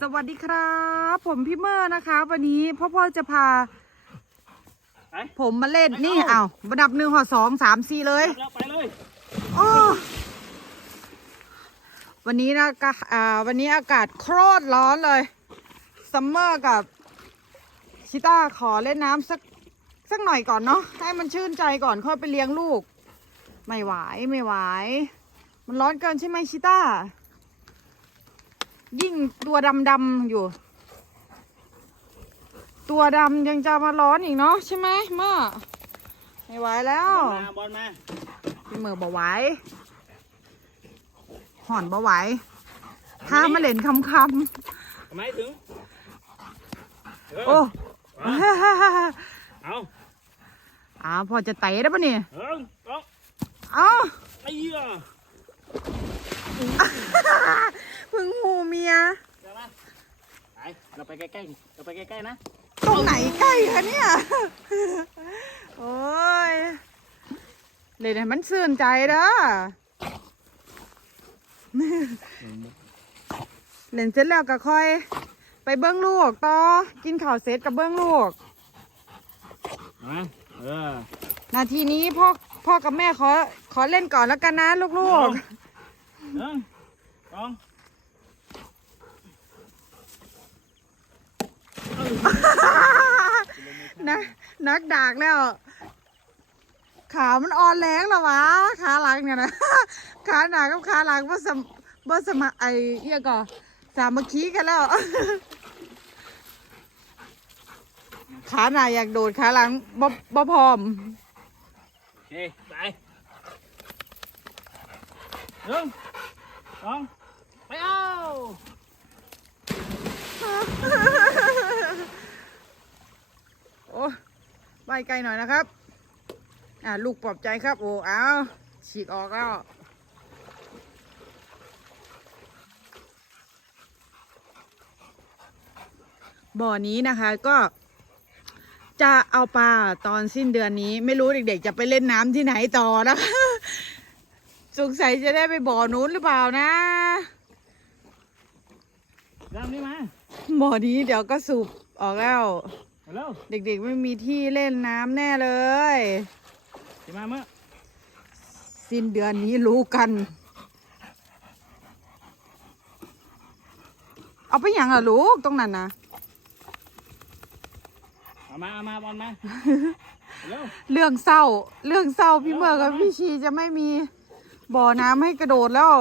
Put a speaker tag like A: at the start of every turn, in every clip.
A: สวัสดีครับ ผมพี่เมอร์นะคะ วันนี้พ่อพ่อจะพา
B: ไป
A: ผมมาเล่น
B: ไป
A: นี่
B: เอา
A: เอา ระดับหนึ่งหอสองสามสี่เลย
B: แล้วไปเลย
A: โอ้วันนี้นะกะอ่าวันนี้อากาศโคตรร้อนเลย ซัมเมอร์กับชิต้าขอเล่นน้ำสักสักหน่อยก่อนเนาะ ให้มันชื่นใจก่อนค่อยไปเลี้ยงลูก ไม่ไหวไม่ไหว มันร้อนเกินใช่ไหมชิต้า ยิ่งตัวดำๆอยู่ ตัวดำยังจะมาร้อนอีกเนาะใช่ไหมเมื่อไม่ไหวแล้ว
B: บอลมาบอลมา
A: พี่มือบ่ไหวห่อนบ่ไหวถ้ามาเล่นคำค
B: ทำไมถึงเอำอ
A: โอ้
B: เอา
A: อ้าวพอจะเตะได้ปะเนี่ย
B: เอิงเอา
A: เอ้า
B: ไอ้เหี้ย
A: พึ่งหูเมีย
B: เดี๋ยวมาไปเราไปใกล้ๆเราไปใกล้ๆนะ
A: ตรงไหนใกล้คะเนี่ย โอ้ยเล่นให้มันซื่นใจเด้อเล่นเสร็จแล้วก็ค่อย ไปเบิ้งลูกต่อกินข้าวเสร็จกับเบิ้งลูก
B: มาเออ
A: นาทีนี้พ่อพ่อกับแม่ขอขอเล่นก่อนแล้วกันนะลูก
B: หนึ่งสอง
A: นะนักดากแล้ว ขามันอ่อนแรงแล้ววะ ขาหลังเนี่ยนะ ขาหนากับขาหลังว่าสมว่าสมาไอเอียก่อสามัคคีกันแล้ว ขาหนาอยากโดดขาหลังบ่บ่พร้อม
B: โอเคไปหนึ่งสองไปเอา
A: โอ้ ไปไกลหน่อยนะครับ อ่าลูกปลอบใจครับ โอ้เอาฉีกออกแล้วบ่อนี้นะคะก็จะเอาปลาตอนสิ้นเดือนนี้ ไม่รู้เด็กๆ จะไปเล่นน้ำที่ไหนต่อนะคะสงสัยจะได้ไปบ่อนู้นหรือเปล่านะ
B: เริ่มนี่มา
A: บ่อนี้เดี๋ยวก็สูบออกแล้ว
B: เร็ว
A: เด็กๆไม่มีที่เล่นน้ำแน่เลย
B: จะมาเมื่อ
A: สิ้นเดือนนี้รู้กัน เอาไปอย่างอะลูกตรงนั้นนะ
B: เอามาเอามาบอลมาเร็ว
A: เรื่องเศร้า เรื่องเศร้าพี่เมอร์กับพี่ชีจะไม่มีบ่อน้ำให้กระโดดแล้ว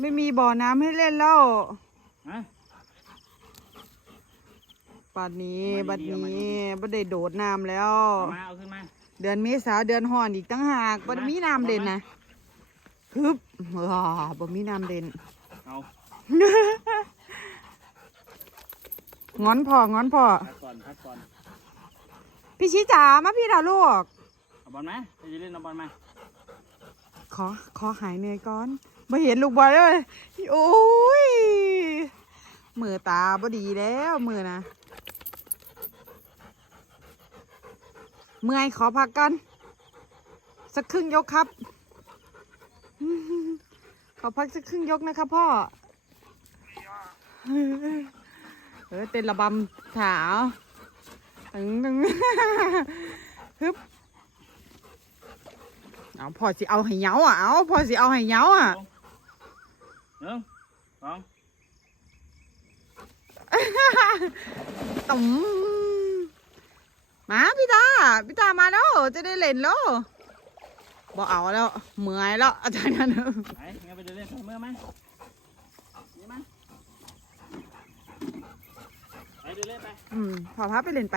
A: ไม่มีบ่อน้ำให้เล่นแล้ว
B: มา
A: บัดนี้บัดนี้บัดได้โดดน้ำแล้ว
B: เอามาเอาขึ้นมา
A: เดือนเมษาเดือนห่อนอีกตั้งหากบัดมีน้ำเด่นนะฮึบว้าบ่มีน้ำเด่น
B: เอา
A: งอนพองอนพอ
B: พักก่อนพักก่อน
A: พี่ชิจ๋ามาพี่ดาลูก
B: เอาบอลไหมจะเล่นเอาบอลมา
A: ขอขอหายเหนื่อยก่อนมาเห็นลูกบอลเลยโอ้ยมือตาบ่ดีแล้วมือนะ เมื่อยขอพักกันสักครึ่งยกครับ ขอพักสักครึ่งยกนะครับพ่อ เออเต้นระบำขาวตึงตึงฮึบเอาพอสิเอาให้เหยาอะเอาพอสิเอาให้เหยาอะ
B: หนึ่งสอง
A: ตุ๋ม มาพี่ตาพี่ตามาแล้ว จะได้เล่นแล้วบ่เอาแล้วเมื่อยแล้วอาจารย์นั้น
B: ไปงั้นไปเดินเล่นเมื่อไหมนี่มาไปเดินเล่นไป
A: อืมพอพาไปเล่นไป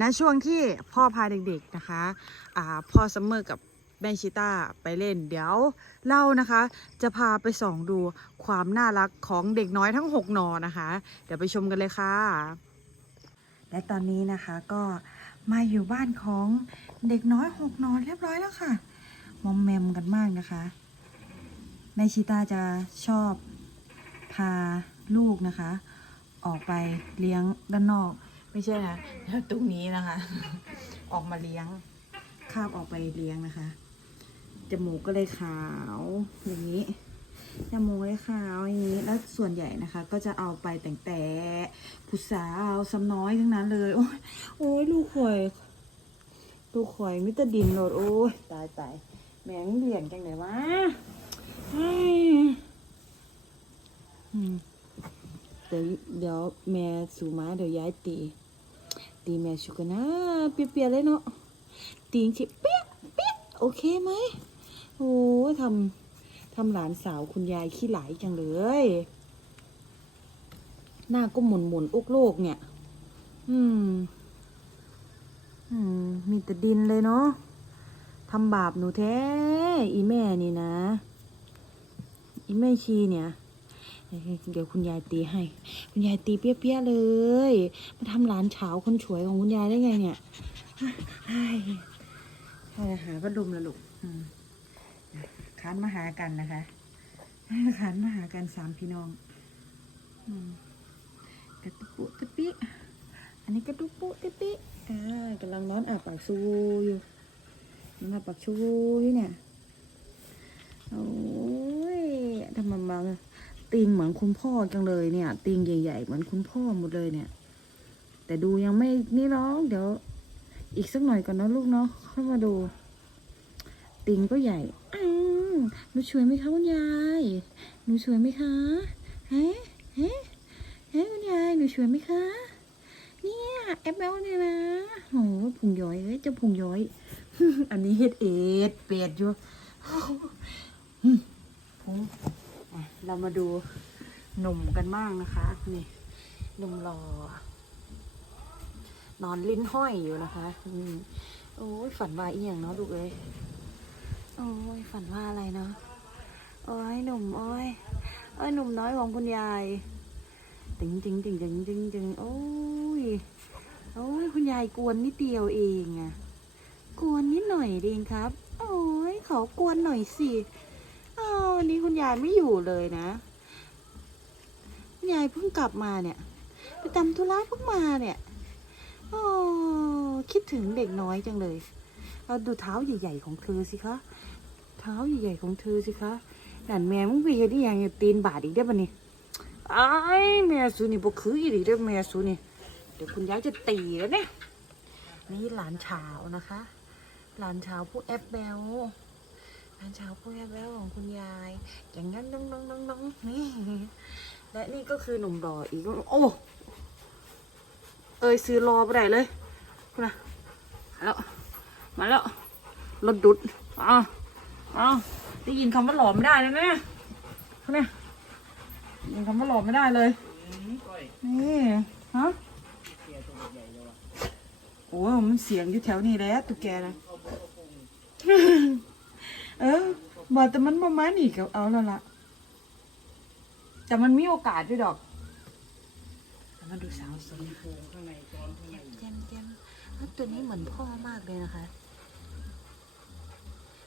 A: ณช่วงที่พ่อพาเด็กๆนะคะ อ่าพ่อซัมเมอร์กับ แม่ชิต้าไปเล่น เดี๋ยวเรานะคะ จะพาไปส่องดูความน่ารักของเด็กน้อยทั้งหกหนอนะคะ เดี๋ยวไปชมกันเลยค่ะ และตอนนี้นะคะก็มาอยู่บ้านของเด็กน้อยหกนอนเรียบร้อยแล้วค่ะ มอมแมมกันมากนะคะแม่ชิต้าจะชอบพาลูกนะคะ ออกไปเลี้ยงด้านนอก ไม่ใช่นะตรงนี้นะคะ ออกมาเลี้ยงคาบออกไปเลี้ยงนะคะ จมูกก็เลยขาวอย่างนี้จมูกเลยขาวอย่างนี้ แล้วส่วนใหญ่นะคะ ก็จะเอาไปแต่งแต่ผู้สาวสำน้อยทั้งนั้นเลย โอ้ยโอ้ยลูกข่อย ลูกข่อยมิตรดินโหลดโอ้ยตายตายแมงเลี่ยนจังไหนวะเดี๋ยวเดี๋ยวแม่สูมาเดี๋ยวย้ายตี ตีแม่ชุกันนะ เปียกๆเลยเนาะตีงชิเปียกเปียก โอเคไหมโอ้ทำทำหลานสาวคุณยายขี้หลายจังเลย หน้าก็หมุนหมุนอุกโลกเนี่ย อืม อืม มีแต่ดินเลยเนาะทำบาปหนูแท้ อีแม่นี่นะ อีแม่ชีเนี่ยเดี๋ยวคุณยายตีให้ คุณยายตีเปี้ยๆเลย มาทำหลานเฉาคนฉวยของคุณยายได้ไงเนี่ย ไอ้ให้หาพัดลมละลูกอืมค้านมาหากันนะคะค้านมาหากันสามพี่น้องกระตุกปุตะปิ อันนี้กระตุกปุตะปิอ่ากำลังนอนอาบปากซูอยู่นอนอาปากชูอยู่เนี่ย โอ้ยทำไมมาตีนเหมือนคุณพ่อจังเลยเนี่ย ตีนใหญ่ ๆ เหมือนคุณพ่อหมดเลยเนี่ย แต่ดูยังไม่นี่หรอกเดี๋ยว อีกสักหน่อยก่อนนะลูกเนาะเข้ามาดูตีนก็ใหญ่อ้าวหนูช่วยไหมคะคุณยายหนูช่วยไหมคะเฮ้เฮ้เฮ้คุณยายหนูช่วยไหมคะเนี่ยแอปเปิลเนี่ยนะโหพุงย้อยเอ้ยเจ้าพุงย้อย อันนี้เฮ็ดเอ็ดเป็ดอยู่พุงอะเรามาดูหนุ่มกันบ้างนะคะ นี่หนุ่มหล่อ นอนลิ้นห้อยอยู่นะคะอืมโอ้ยฝันว่าอีหยังเนาะลูกเอ้ยโอ้ยฝันว่าอะไรเนาะโอ้ยหนุ่มโอ้ยโอ้ยหนุ่มน้อยของคุณยายติงติงติงติงติงติงโอ้ยโอ้ยคุณยายกวนนิดเดียวเองอะกวนนิดหน่อยเองครับ โอ้ยขอกวนหน่อยสิอ้าววันนี้คุณยายไม่อยู่เลยนะคุณยายเพิ่งกลับมาเนี่ย ไปทำธุระเพิ่งมาเนี่ย โอ้คิดถึงเด็กน้อยจังเลยเอาดูเท้าใหญ่ๆของเธอสิคะเท้าใหญ่ๆของเธอสิคะนั่นแม่มึงไปเฮ็ดอีหยังตีนบาดอีกได้ปะนี่ไอ้แม่สูนี่บ่คืออีหลีเด้แม่สูนี่เดี๋ยวคุณยายจะตีแล้วเนี่ยนี่หลานเช้านะคะ หลานเช้าผู้แอปเบลงานเช้าพูดแววๆของคุณยาย อย่างนั้นน้องน้องน้องน้องนี่และนี่ก็คือหนุ่มดออีก โอ้ เอ้ยซื้อรอไปไหนเลยนะมาแล้วมาแล้วรถดุดอ้าวอ้าวได้ยินคำว่าหล่อไม่ได้เลยนะเนี่ยยินคำว่าหล่อไม่ได้เลยนี่ฮะโอ้ยมันเสียงอยู่แถวนี้แหล้วตุ๊กแกนะ
B: เออ
A: บอกแต่มันประมาณนี้ก็เอาแล้วล่ะแต่มันมีโอกาสด้วยดอก มาดูสาวสวย
B: มีพุงข้างในจอนข้างใน
A: เจมเจมแล้วตัวนี้เหมือนพ่อมากเลยนะคะ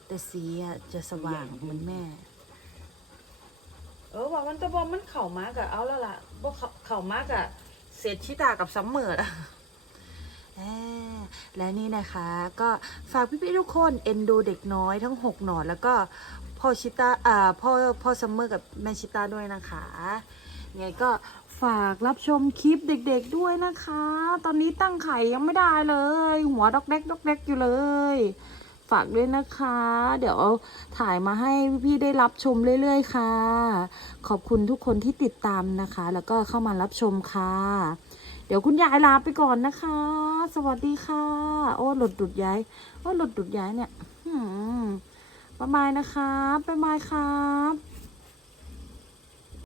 A: แต่สีอะจะสว่างเหมือนแม่ เออว่ามันตะบอมมันเข่ามากอะเอาแล้วล่ะบ่เข่าเข่ามากอะเศษชิตากับซัมเมอร์อะแหมและนี่นะคะก็ฝากพี่ๆทุกคนเอ็นดูเด็กน้อยทั้งหกหนอนแล้วก็พ่อชิตาอ่าพ่อพ่อซัมเมอร์กับแม่ชิตาด้วยนะคะไงก็ ฝากรับชมคลิปเด็กๆด้วยนะคะ ตอนนี้ตั้งไข่ยังไม่ได้เลย หัวดอกเด็กดอกเด็กอยู่เลย ฝากด้วยนะคะ เดี๋ยวถ่ายมาให้พี่ๆได้รับชมเรื่อยๆค่ะ ขอบคุณทุกคนที่ติดตามนะคะ แล้วก็เข้ามารับชมค่ะ เดี๋ยวคุณยายลาไปก่อนนะคะ สวัสดีค่ะ โอ้หลุดดุดย้ายโอ้หลุดดุดย้ายเนี่ยอืมบ๊ายบายนะครับบ๊ายบายครับ